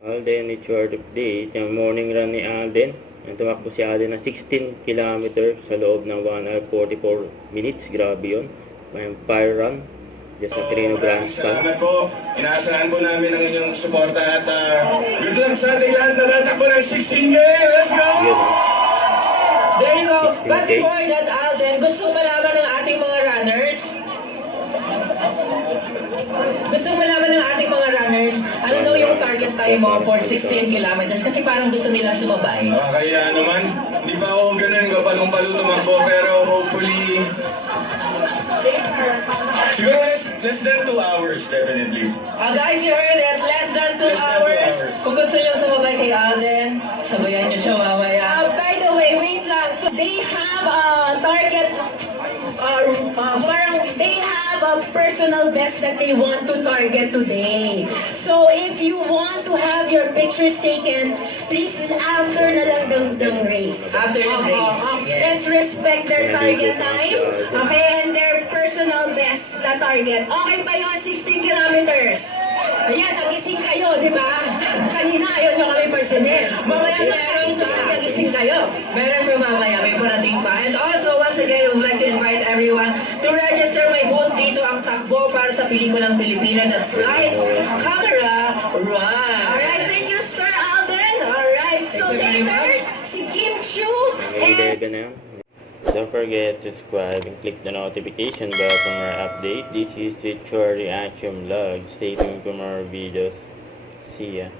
Alden, it's short update. Yung morning run ni Alden. Yung tumakbo si Alden na 16 km sa loob ng 1 hour 44 minutes. Grabe yun. May fire run. Diyan sa Quirino Grandstand. Salamat po. Inaasahan po namin ang inyong suporta at good luck sa ating lahat na tatakbo ng 16K. Let's go! Yun, ha? There you go. 16K. But before that, Alden, gusto malaman ng ating mga runners. Gusto malaman ng ating mga runners, ano daw yung target time mo for 16 kilometers? Kasi parang gusto nila sumabay. Kaya naman, hindi pa ako ganun kapalong-palo tumakbo pero hopefully siguro less than 2 hours definitely. Guys, you heard it. Less than 2 hours. Kung gusto nyo sumabay kay Alden, sabayan nyo siya mamaya. By the way, wait lang. So they have a target, parang they have a personal best that they want to target today. So if you want to have your pictures taken, please after na lang ng race. After the race. Yes. Let's respect their target time. Okay, and their personal best na target. Okay pa yun, 16 kilometers. Ayan, nagising kayo, di ba? Kanina ayaw nyo kami personnel. Mamaya meron pa, nagising kayo. Meron pa mamaya, may parating pa. And also, once again, we'd like to invite everyone to register my booth dito ang takbo para sa pelikulang Pilipina. That's Lights, Camera, Run. Alright, thank you, Sir Alden. Alright, so later, si Kim Chu May and 11 na yun. Don't forget to subscribe and click the notification bell for more update. This is the Chor Reaction Vlog. Stay tuned for more videos. See ya.